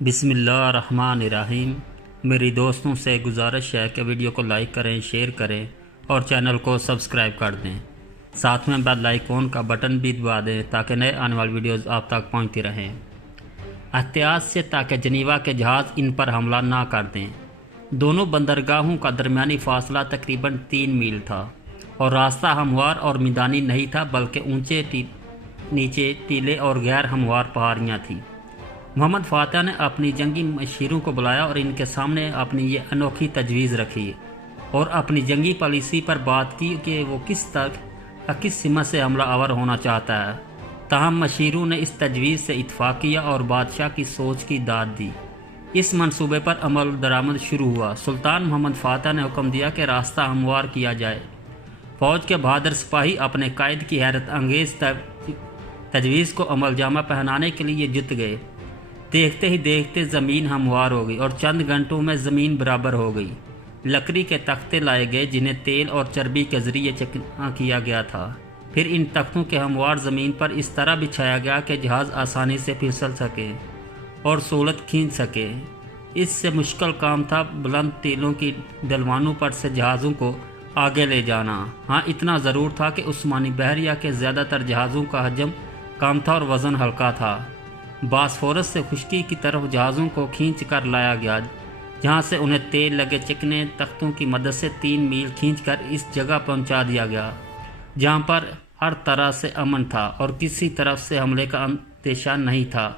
بسم اللہ الرحمن الرحیم۔ میری دوستوں سے گزارش ہے کہ ویڈیو کو لائک کریں، شیئر کریں اور چینل کو سبسکرائب کر دیں، ساتھ میں بیل آئیکن کا بٹن بھی دبا دیں تاکہ نئے آنے والی ویڈیوز آپ تک پہنچتی رہیں۔ احتیاط سے تاکہ جنیوا کے جہاز ان پر حملہ نہ کر دیں۔ دونوں بندرگاہوں کا درمیانی فاصلہ تقریباً 3 میل تھا اور راستہ ہموار اور میدانی نہیں تھا بلکہ اونچے نیچے ٹیلے اور غیر ہموار پہاڑیاں تھیں۔ محمد فاتح نے اپنی جنگی مشیروں کو بلایا اور ان کے سامنے اپنی یہ انوکھی تجویز رکھی اور اپنی جنگی پالیسی پر بات کی کہ وہ کس سمت سے حملہ آور ہونا چاہتا ہے۔ تاہم مشیروں نے اس تجویز سے اتفاق کیا اور بادشاہ کی سوچ کی داد دی۔ اس منصوبے پر عمل درآمد شروع ہوا۔ سلطان محمد فاتح نے حکم دیا کہ راستہ ہموار کیا جائے۔ فوج کے بہادر سپاہی اپنے قائد کی حیرت انگیز تجویز کو عمل جامہ پہنانے کے لیے جت گئے۔ دیکھتے ہی دیکھتے زمین ہموار ہو گئی اور چند گھنٹوں میں زمین برابر ہو گئی۔ لکڑی کے تختے لائے گئے جنہیں تیل اور چربی کے ذریعے چکنا کیا گیا تھا۔ پھر ان تختوں کے ہموار زمین پر اس طرح بچھایا گیا کہ جہاز آسانی سے پھسل سکے اور سہولت کھینچ سکے۔ اس سے مشکل کام تھا بلند ٹیلوں کی ڈلوانوں پر سے جہازوں کو آگے لے جانا۔ ہاں، اتنا ضرور تھا کہ عثمانی بحریہ کے زیادہ تر جہازوں کا حجم کم تھا اور وزن ہلکا تھا۔ باسفورس سے خشکی کی طرف جہازوں کو کھینچ کر لایا گیا، جہاں سے انہیں تیل لگے چکنے تختوں کی مدد سے 3 میل کھینچ کر اس جگہ پہنچا دیا گیا جہاں پر ہر طرح سے امن تھا اور کسی طرف سے حملے کا اندیشہ نہیں تھا۔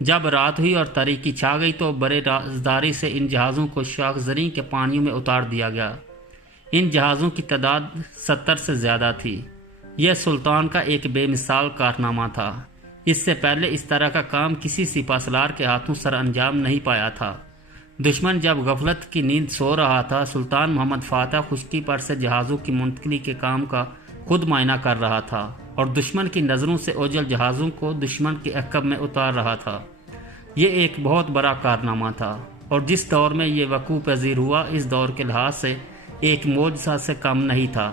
جب رات ہوئی اور تاریکی چھا گئی تو بڑے رازداری سے ان جہازوں کو شاخ زریں کے پانیوں میں اتار دیا گیا۔ ان جہازوں کی تعداد 70 سے زیادہ تھی۔ یہ سلطان کا ایک بے مثال کارنامہ تھا۔ اس سے پہلے اس طرح کا کام کسی سپہ سالار کے ہاتھوں سر انجام نہیں پایا تھا۔ دشمن جب غفلت کی نیند سو رہا تھا، سلطان محمد فاتح خشکی پر سے جہازوں کی منتقلی کے کام کا خود معائنہ کر رہا تھا اور دشمن کی نظروں سے اوجھل جہازوں کو دشمن کے عقب میں اتار رہا تھا۔ یہ ایک بہت بڑا کارنامہ تھا اور جس دور میں یہ وقوع پذیر ہوا، اس دور کے لحاظ سے ایک معجزہ سے کم نہیں تھا۔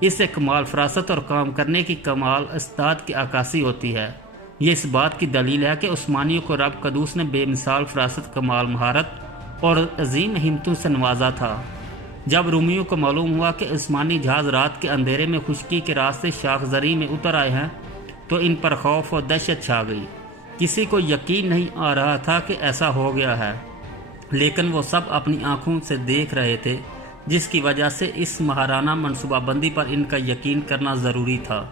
اس سے کمال فراست اور کام کرنے کی کمال استعداد کی عکاسی ہوتی ہے۔ یہ اس بات کی دلیل ہے کہ عثمانیوں کو رب قدوس نے بے مثال فراست، کمال مہارت اور عظیم ہمتوں سے نوازا تھا۔ جب رومیوں کو معلوم ہوا کہ عثمانی جہاز رات کے اندھیرے میں خشکی کے راستے شاخ زری میں اتر آئے ہیں تو ان پر خوف و دہشت چھا گئی۔ کسی کو یقین نہیں آ رہا تھا کہ ایسا ہو گیا ہے، لیکن وہ سب اپنی آنکھوں سے دیکھ رہے تھے، جس کی وجہ سے اس ماہرانہ منصوبہ بندی پر ان کا یقین کرنا ضروری تھا۔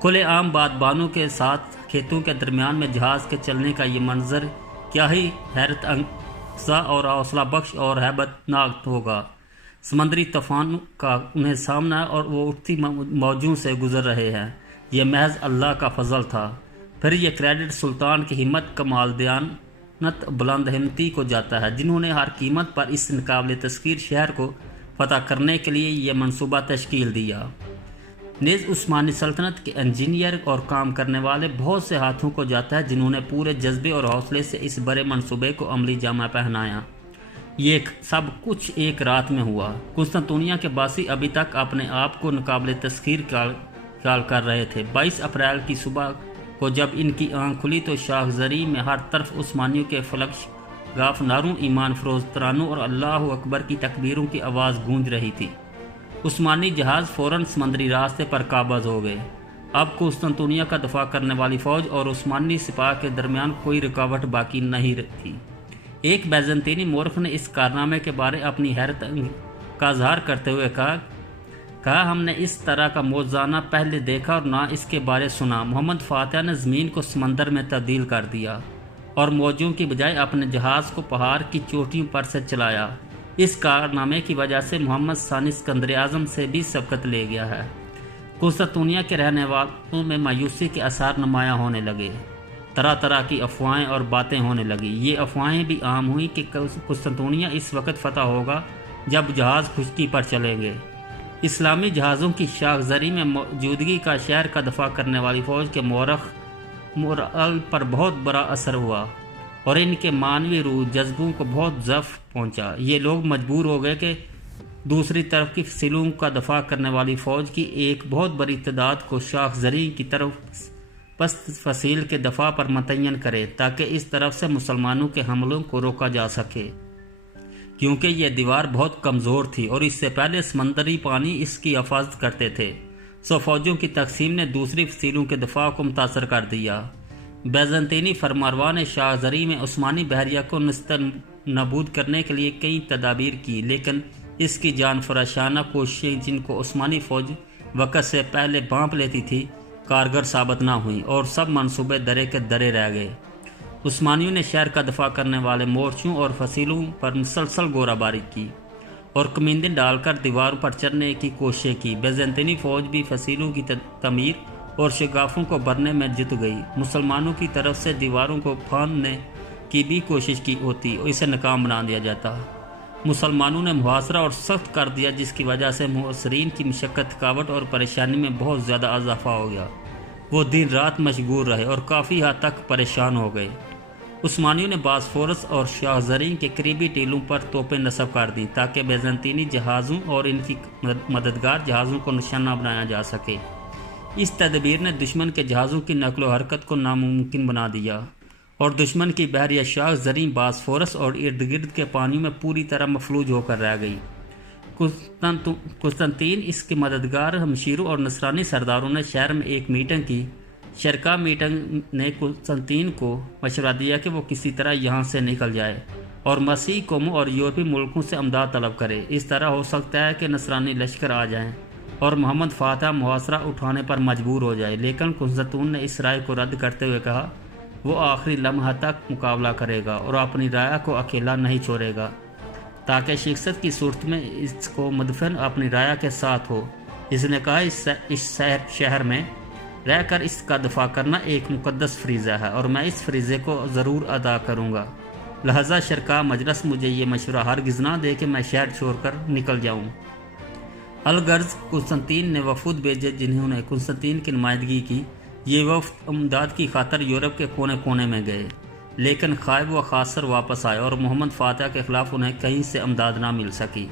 کھلے عام بادبانوں کے ساتھ کھیتوں کے درمیان میں جہاز کے چلنے کا یہ منظر کیا ہی حیرت انگیز اور حوصلہ بخش اور ہیبت ناک ہوگا۔ سمندری طوفان کا انہیں سامنا اور وہ اٹھتی موجوں سے گزر رہے ہیں، یہ محض اللہ کا فضل تھا۔ پھر یہ کریڈٹ سلطان کی ہمت، کمال دیانت، بلند ہمتی کو جاتا ہے، جنہوں نے ہر قیمت پر اس ناقابل تسخیر شہر کو فتح کرنے کے لیے یہ منصوبہ تشکیل دیا۔ نیز عثمانی سلطنت کے انجینئر اور کام کرنے والے بہت سے ہاتھوں کو جاتا ہے، جنہوں نے پورے جذبے اور حوصلے سے اس بڑے منصوبے کو عملی جامہ پہنایا۔ یہ سب کچھ ایک رات میں ہوا۔ قسطنطنیہ کے باسی ابھی تک اپنے آپ کو ناقابل تسخیر خیال کر رہے تھے۔ 22 اپریل کی صبح کو جب ان کی آنکھ کھلی تو شاخ زری میں ہر طرف عثمانیوں کے فلک گاف نعروں، ایمان فروز ترانوں اور اللہ اکبر کی تکبیروں کی آواز گونج رہی تھی۔ عثمانی جہاز فوراً سمندری راستے پر قابض ہو گئے۔ اب قسطنطنیہ کا دفاع کرنے والی فوج اور عثمانی سپاہ کے درمیان کوئی رکاوٹ باقی نہیں تھی۔ ایک بیزنطینی مورخ نے اس کارنامے کے بارے اپنی حیرت کا اظہار کرتے ہوئے کہا ہم نے اس طرح کا معجزہ نہ پہلے دیکھا اور نہ اس کے بارے سنا۔ محمد فاتح نے زمین کو سمندر میں تبدیل کر دیا اور موجوں کی بجائے اپنے جہاز کو پہاڑ کی چوٹیوں پر سے چلایا۔ اس کارنامے کی وجہ سے محمد ثانی اسکندر اعظم سے بھی سبقت لے گیا ہے۔ قسطنطنیہ کے رہنے والوں میں مایوسی کے آثار نمایاں ہونے لگے۔ طرح طرح کی افواہیں اور باتیں ہونے لگیں۔ یہ افواہیں بھی عام ہوئیں کہ قسطنطنیہ اس وقت فتح ہوگا جب جہاز خشکی پر چلیں گے۔ اسلامی جہازوں کی شاخ زری میں موجودگی کا شہر کا دفاع کرنے والی فوج کے مورال پر بہت بڑا اثر ہوا اور ان کے معنوی روح جذبوں کو بہت ضعف پہنچا۔ یہ لوگ مجبور ہو گئے کہ دوسری طرف کی فصیلوں کا دفاع کرنے والی فوج کی ایک بہت بڑی تعداد کو شاخ زری کی طرف پست فصیل کے دفاع پر متعین کرے تاکہ اس طرف سے مسلمانوں کے حملوں کو روکا جا سکے، کیونکہ یہ دیوار بہت کمزور تھی اور اس سے پہلے سمندری پانی اس کی حفاظت کرتے تھے۔ سو فوجوں کی تقسیم نے دوسری فصیلوں کے دفاع کو متاثر کر دیا۔ بیزنطینی فرمانروا نے شاہ زری میں عثمانی بحریہ کو نابود کرنے کے لیے کئی تدابیر کی، لیکن اس کی جان فروشانہ کوششیں جن کو عثمانی فوج وقت سے پہلے بھانپ لیتی تھی کارگر ثابت نہ ہوئیں اور سب منصوبے درے کے درے رہ گئے۔ عثمانیوں نے شہر کا دفاع کرنے والے مورچوں اور فصیلوں پر مسلسل گورہ باری کی اور کمندیں ڈال کر دیواروں پر چڑھنے کی کوششیں کی۔ بیزنطینی فوج بھی فصیلوں کی تعمیر اور شگافوں کو بھرنے میں جت گئی۔ مسلمانوں کی طرف سے دیواروں کو پھاڑنے کی بھی کوشش کی ہوتی اور اسے ناکام بنا دیا جاتا۔ مسلمانوں نے محاصرہ اور سخت کر دیا، جس کی وجہ سے محاصرین کی مشقت، تھکاوٹ اور پریشانی میں بہت زیادہ اضافہ ہو گیا۔ وہ دن رات مشغول رہے اور کافی حد تک پریشان ہو گئے۔ عثمانیوں نے باسفورس اور شاہ زری کے قریبی ٹیلوں پر توپیں نصب کر دیں تاکہ بیزنطینی جہازوں اور ان کی مددگار جہازوں کو نشانہ بنایا جا سکے۔ اس تدبیر نے دشمن کے جہازوں کی نقل و حرکت کو ناممکن بنا دیا اور دشمن کی بحریہ شاہ زری باسفورس اور ارد گرد کے پانیوں میں پوری طرح مفلوج ہو کر رہ گئی۔ قسطنطین، اس کے مددگار ہمشیروں اور نصرانی سرداروں نے شہر میں ایک میٹنگ کی۔ شرکا میٹنگ نے قسطنطین کو مشورہ دیا کہ وہ کسی طرح یہاں سے نکل جائے اور مسیحی قوموں اور یورپی ملکوں سے امداد طلب کرے۔ اس طرح ہو سکتا ہے کہ نصرانی لشکر آ جائیں اور محمد فاتح محاصرہ اٹھانے پر مجبور ہو جائے، لیکن قسطنطین نے اس رائے کو رد کرتے ہوئے کہا وہ آخری لمحہ تک مقابلہ کرے گا اور اپنی رعایا کو اکیلا نہیں چھوڑے گا تاکہ شکست کی صورت میں اس کو مدفن اپنی رعایا کے ساتھ ہو۔ اس نے کہا اس شہر میں رہ کر اس کا دفاع کرنا ایک مقدس فریضہ ہے اور میں اس فریضے کو ضرور ادا کروں گا، لہذا شرکا مجلس مجھے یہ مشورہ ہرگز نہ دے کہ میں شہر چھوڑ کر نکل جاؤں۔ الغرض قسطنطین نے وفود بھیجے جنہوں نے قسطنطین کی نمائندگی کی۔ یہ وفد امداد کی خاطر یورپ کے کونے کونے میں گئے، لیکن خائب و خاسر واپس آئے اور محمد فاتح کے خلاف انہیں کہیں سے امداد نہ مل سکی۔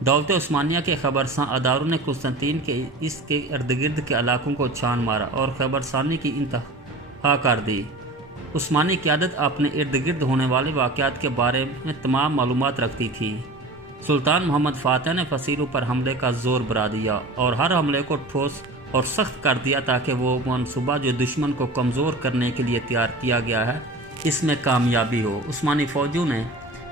دولت عثمانیہ کے خبرساں اداروں نے قسطنطین کے اس کے ارد گرد کے علاقوں کو چھان مارا اور خبرسانی کی انتہا کر دی۔ عثمانی قیادت اپنے ارد گرد ہونے والے واقعات کے بارے میں تمام معلومات رکھتی تھی۔ سلطان محمد فاتح نے فصیلوں پر حملے کا زور بڑھا دیا اور ہر حملے کو ٹھوس اور سخت کر دیا تاکہ وہ منصوبہ جو دشمن کو کمزور کرنے کے لیے تیار کیا گیا ہے اس میں کامیابی ہو۔ عثمانی فوجوں نے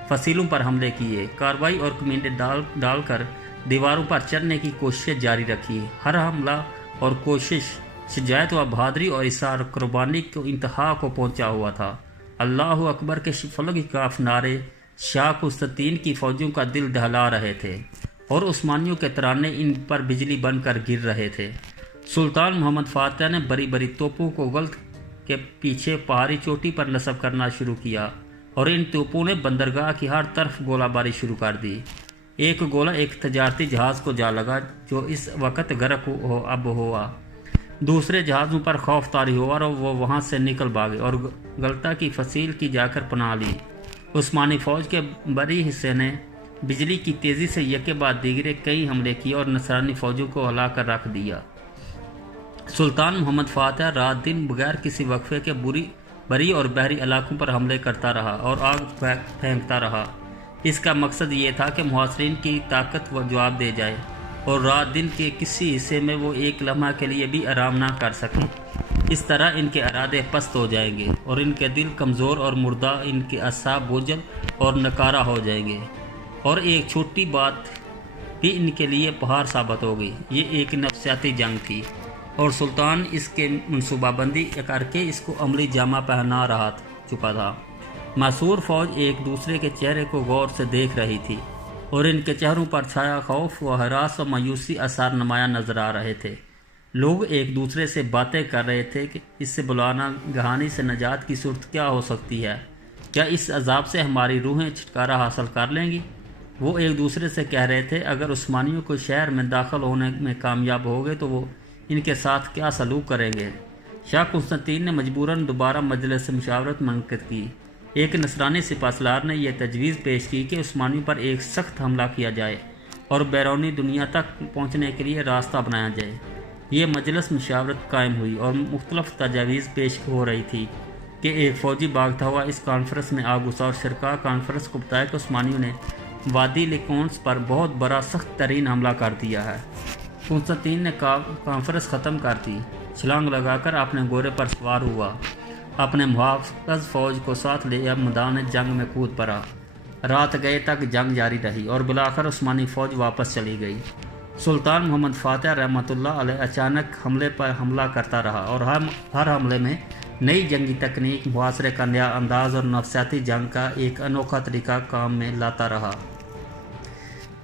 فصیلوں پر حملے کیے، کارروائی اور کمینڈے ڈال کر دیواروں پر چڑھنے کی کوششیں جاری رکھی۔ ہر حملہ اور کوشش شجاعت و بہادری اور اصرار قربانی کو انتہا کو پہنچا ہوا تھا۔ اللہ اکبر کے فلک کاف نعرے شاہ قسطنطین کی فوجوں کا دل دہلا رہے تھے اور عثمانیوں کے ترانے ان پر بجلی بن کر گر رہے تھے۔ سلطان محمد فاتح نے بڑی بڑی توپوں کو غلط کے پیچھے پہاڑی چوٹی پر نصب کرنا شروع کیا اور ان توپوں نے بندرگاہ کی ہر طرف گولہ باری شروع کر دی۔ ایک گولہ ایک تجارتی جہاز کو جا لگا جو اس وقت غرق ہوا۔ دوسرے جہازوں پر خوف طاری ہوا اور وہ وہاں سے نکل بھاگے اور غلطہ کی فصیل کی جا کر پناہ لی۔ عثمانی فوج کے بڑی حصے نے بجلی کی تیزی سے یکے بعد دیگرے کئی حملے کیے اور نصرانی فوجوں کو ہلا کر رکھ دیا۔ سلطان محمد فاتح رات دن بغیر کسی وقفے کے بری اور بحری علاقوں پر حملے کرتا رہا اور آگ پھینکتا رہا۔ اس کا مقصد یہ تھا کہ محاصرین کی طاقت و جواب دے جائے اور رات دن کے کسی حصے میں وہ ایک لمحہ کے لیے بھی آرام نہ کر سکیں۔ اس طرح ان کے ارادے پست ہو جائیں گے اور ان کے دل کمزور اور مردہ، ان کے اعصاب بوجھل اور نکارہ ہو جائیں گے اور ایک چھوٹی بات بھی ان کے لیے پہاڑ ثابت ہوگی۔ یہ ایک نفسیاتی جنگ تھی اور سلطان اس کے منصوبہ بندی کر کے اس کو عملی جامہ پہنا رہا چکا تھا۔ مسعور فوج ایک دوسرے کے چہرے کو غور سے دیکھ رہی تھی اور ان کے چہروں پر چھایا خوف و ہراس و مایوسی اثار نمایاں نظر آ رہے تھے۔ لوگ ایک دوسرے سے باتیں کر رہے تھے کہ اس سے بلانا گہانی سے نجات کی صورت کیا ہو سکتی ہے، کیا اس عذاب سے ہماری روحیں چھٹکارا حاصل کر لیں گی۔ وہ ایک دوسرے سے کہہ رہے تھے اگر عثمانیوں کو شہر میں داخل ہونے میں کامیاب ہو گئے تو وہ ان کے ساتھ کیا سلوک کریں گے۔ شاہ قسطنطین نے مجبوراً دوبارہ مجلس مشاورت منعقد کی۔ ایک نصرانی سپہ سالار نے یہ تجویز پیش کی کہ عثمانیوں پر ایک سخت حملہ کیا جائے اور بیرونی دنیا تک پہنچنے کے لیے راستہ بنایا جائے۔ یہ مجلس مشاورت قائم ہوئی اور مختلف تجاویز پیش ہو رہی تھی کہ ایک فوجی بھاگتا ہوا اس کانفرنس میں آ گھسا اور شرکاء کانفرنس کو بتایا کہ عثمانیوں نے وادی لیکونس پر بہت بڑا سخت ترین حملہ کر دیا ہے۔ قسطنطین نے کانفرنس ختم کر دی، چھلانگ لگا کر اپنے گھوڑے پر سوار ہوا، اپنے محافظ فوج کو ساتھ لے میدان جنگ میں کود پڑا۔ رات گئے تک جنگ جاری رہی اور بالآخر عثمانی فوج واپس چلی گئی۔ سلطان محمد فاتح رحمۃ اللہ علیہ اچانک حملے پر حملہ کرتا رہا اور ہر حملے میں نئی جنگی تکنیک، محاصرے کا نیا انداز اور نفسیاتی جنگ کا ایک انوکھا طریقہ کام میں لاتا رہا۔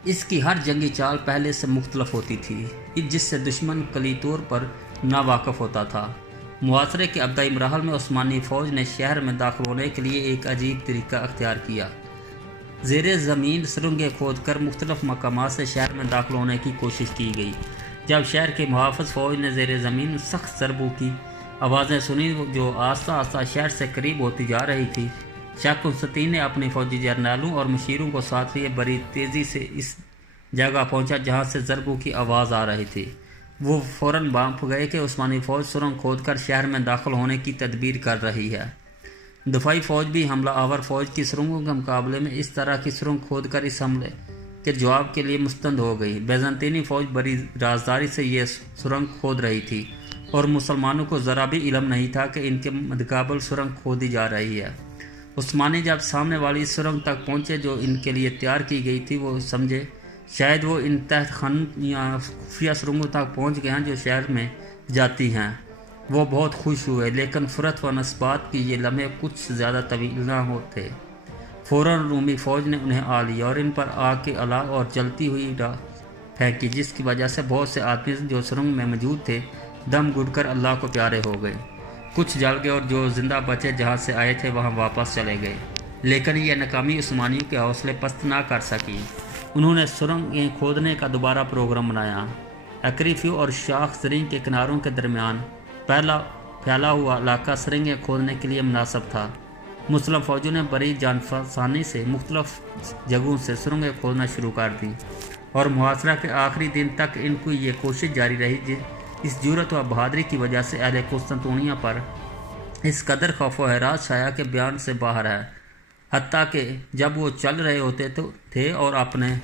اس کی ہر جنگی چال پہلے سے مختلف ہوتی تھی، جس سے دشمن کلی طور پر ناواقف ہوتا تھا۔ محاصرے کے ابتدائی مراحل میں عثمانی فوج نے شہر میں داخل ہونے کے لیے ایک عجیب طریقہ اختیار کیا۔ زیر زمین سرنگیں کھود کر مختلف مقامات سے شہر میں داخل ہونے کی کوشش کی گئی۔ جب شہر کی محافظ فوج نے زیر زمین سخت ضربوں کی آوازیں سنی جو آہستہ آہستہ شہر سے قریب ہوتی جا رہی تھی، شاہ قسطنطین نے اپنے فوجی جرنیلوں اور مشیروں کو ساتھ لیے بڑی تیزی سے اس جگہ پہنچا جہاں سے ضربوں کی آواز آ رہی تھی۔ وہ فوراً بھانپ گئے کہ عثمانی فوج سرنگ کھود کر شہر میں داخل ہونے کی تدبیر کر رہی ہے۔ دفاعی فوج بھی حملہ آور فوج کی سرنگوں کے مقابلے میں اس طرح کی سرنگ کھود کر اس حملے کے جواب کے لیے مستعد ہو گئی۔ بیزنطینی فوج بڑی رازداری سے یہ سرنگ کھود رہی تھی اور مسلمانوں کو ذرا بھی علم نہیں تھا کہ ان کے مقابل سرنگ کھودی جا رہی ہے۔ عثمانی جب سامنے والی سرنگ تک پہنچے جو ان کے لیے تیار کی گئی تھی، وہ سمجھے شاید وہ ان تحت خن یا خفیہ سرنگوں تک پہنچ گئے ہیں جو شہر میں جاتی ہیں۔ وہ بہت خوش ہوئے، لیکن فرت و نسبات کی یہ لمحے کچھ زیادہ طویل نہ ہوتے۔ فوراً رومی فوج نے انہیں آ لیا اور ان پر آگ کے الاغ اور جلتی ہوئی راکھ پھینکی، جس کی وجہ سے بہت سے آدمی جو سرنگ میں موجود تھے دم گھٹ کر اللہ کو پیارے ہو گئے۔ کچھ جل گئے اور جو زندہ بچے جہاں سے آئے تھے وہاں واپس چلے گئے، لیکن یہ ناکامی عثمانیوں کے حوصلے پست نہ کر سکی۔ انہوں نے سرنگیں کھودنے کا دوبارہ پروگرام بنایا۔ اکریفیو اور شاخ زرین کے کناروں کے درمیان پھیلا ہوا علاقہ سرنگیں کھودنے کے لیے مناسب تھا۔ مسلم فوجوں نے بڑی جانفشانی سے مختلف جگہوں سے سرنگیں کھودنا شروع کر دیں اور محاصرہ کے آخری دن تک ان کی یہ کوشش جاری رہی۔ اس جرأت و بہادری کی وجہ سے اہل قسطنطنیہ پر اس قدر خوف و ہراس چھایا کہ بیان سے باہر ہے، حتیٰ کہ جب وہ چل رہے ہوتے تھے اور اپنے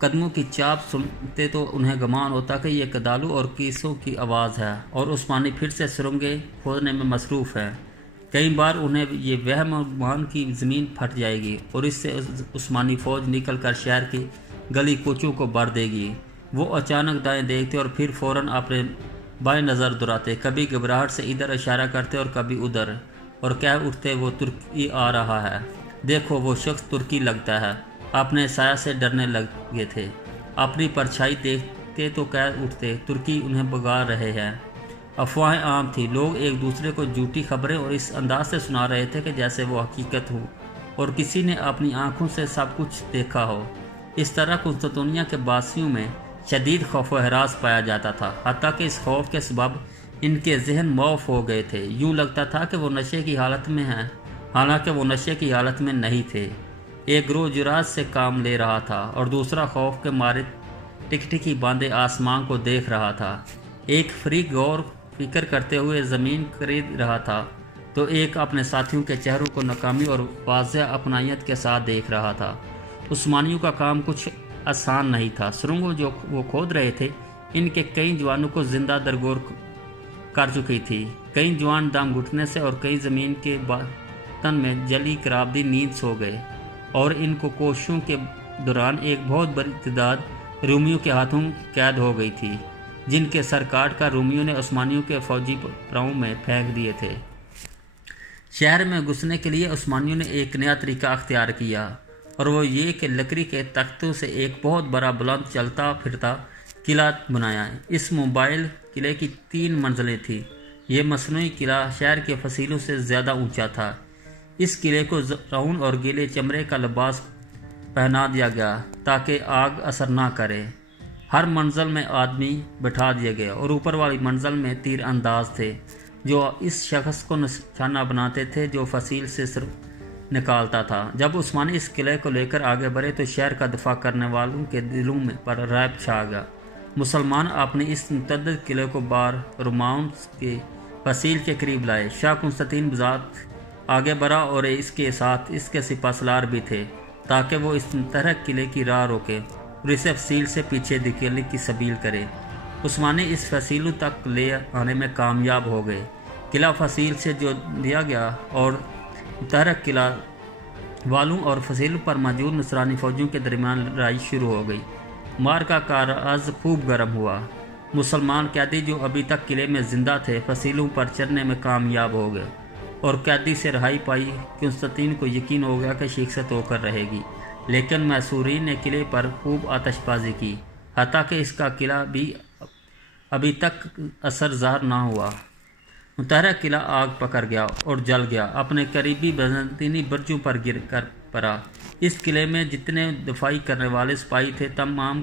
قدموں کی چاپ سنتے تو انہیں گمان ہوتا کہ یہ کدالو اور کیسوں کی آواز ہے اور عثمانی پھر سے سرنگیں کھودنے میں مصروف ہیں۔ کئی بار انہیں یہ وہم مان کی زمین پھٹ جائے گی اور اس سے عثمانی فوج نکل کر شہر کی گلی کوچوں کو بھر دے گی۔ وہ اچانک دائیں دیکھتے اور پھر فوراً اپنے بائیں نظر دہراتے، کبھی گھبراہٹ سے ادھر اشارہ کرتے اور کبھی ادھر، اور کہہ اٹھتے وہ ترکی آ رہا ہے، دیکھو وہ شخص ترکی لگتا ہے۔ اپنے سایہ سے ڈرنے لگے تھے، اپنی پرچھائی دیکھتے تو کہہ اٹھتے ترکی انہیں بگا رہے ہیں۔ افواہیں عام تھیں، لوگ ایک دوسرے کو جھوٹی خبریں اور اس انداز سے سنا رہے تھے کہ جیسے وہ حقیقت ہو اور کسی نے اپنی آنکھوں سے سب کچھ دیکھا ہو۔ اس طرح قسطنطنیہ کے باسیوں میں شدید خوف و ہراس پایا جاتا تھا، حتیٰ کہ اس خوف کے سبب ان کے ذہن معاف ہو گئے تھے۔ یوں لگتا تھا کہ وہ نشے کی حالت میں ہیں، حالانکہ وہ نشے کی حالت میں نہیں تھے۔ ایک گروہ جرات سے کام لے رہا تھا اور دوسرا خوف کے مارے ٹکٹکی باندھے آسمان کو دیکھ رہا تھا۔ ایک فریق غور فکر کرتے ہوئے زمین خرید رہا تھا تو ایک اپنے ساتھیوں کے چہروں کو ناکامی اور واضح اپنائیت کے ساتھ دیکھ رہا تھا۔ عثمانیوں کا کام کچھ آسان نہیں تھا۔ سرنگوں جو وہ کھود رہے تھے ان کے کئی جوانوں کو زندہ درگور کر چکی تھی۔ کئی جوان دم گھٹنے سے اور کئی زمین کے باطن میں جلی کرابدی نیند سو گئے، اور ان کو کوششوں کے دوران ایک بہت بڑی تعداد رومیوں کے ہاتھوں قید ہو گئی تھی، جن کے سر کاٹ کر رومیوں نے عثمانیوں کے فوجی پراؤں میں پھینک دیے تھے۔ شہر میں گھسنے کے لیے عثمانیوں نے ایک نیا طریقہ اختیار کیا، اور وہ یہ کہ لکڑی کے تختوں سے ایک بہت بڑا بلند چلتا پھرتا قلعہ بنایا۔ اس موبائل قلعے کی 3 منزلیں تھیں۔ یہ مصنوعی قلعہ شہر کے فصیلوں سے زیادہ اونچا تھا۔ اس قلعے کو زرعون اور گیلے چمڑے کا لباس پہنا دیا گیا تاکہ آگ اثر نہ کرے۔ ہر منزل میں آدمی بٹھا دیے گئے اور اوپر والی منزل میں تیر انداز تھے جو اس شخص کو نشانہ بناتے تھے جو فصیل سے سر نکالتا تھا۔ جب عثمانی اس قلعے کو لے کر آگے بڑھے تو شہر کا دفاع کرنے والوں کے دلوں میں پر رعب چھا گیا۔ مسلمان اپنے اس متعدد قلعے کو بار رومانس کے فصیل کے قریب لائے۔ شاہ قسطنطین بذات آگے بڑھا اور اس کے ساتھ اس کے سپہ سالار بھی تھے تاکہ وہ اس متحرک قلعے کی راہ روکے اور اسے فصیل سے پیچھے دھکیلنے کی سبیل کرے۔ عثمانی اس فصیل تک لے آنے میں کامیاب ہو گئے۔ قلعہ فصیل سے جو دیا گیا اور متحرک قلعہ والوں اور فصیل پر موجود نصرانی فوجیوں کے درمیان لڑائی شروع ہو گئی۔ معرکہ کا آغاز خوب گرم ہوا۔ مسلمان قیدی جو ابھی تک قلعے میں زندہ تھے فصیلوں پر چڑھنے میں کامیاب ہو گئے اور قیدی سے رہائی پائی۔ قسطنطین کو یقین ہو گیا کہ شکست ہو کر رہے گی، لیکن میسورین نے قلعے پر خوب آتش بازی کی، حتیٰ کہ اس کا قلعہ بھی ابھی تک اثر ظاہر نہ ہوا۔ متحرک قلعہ آگ پکڑ گیا اور جل گیا، اپنے قریبی بیزنطینی برجوں پر گر کر پڑا۔ اس قلعے میں جتنے دفاعی کرنے والے سپاہی تھے تمام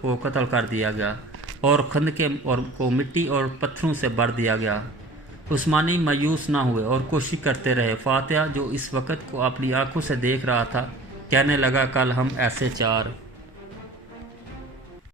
کو قتل کر دیا گیا اور خندقیں کو مٹی اور پتھروں سے بھر دیا گیا۔ عثمانی مایوس نہ ہوئے اور کوشش کرتے رہے۔ فاتح جو اس وقت کو اپنی آنکھوں سے دیکھ رہا تھا کہنے لگا، کل ہم ایسے 4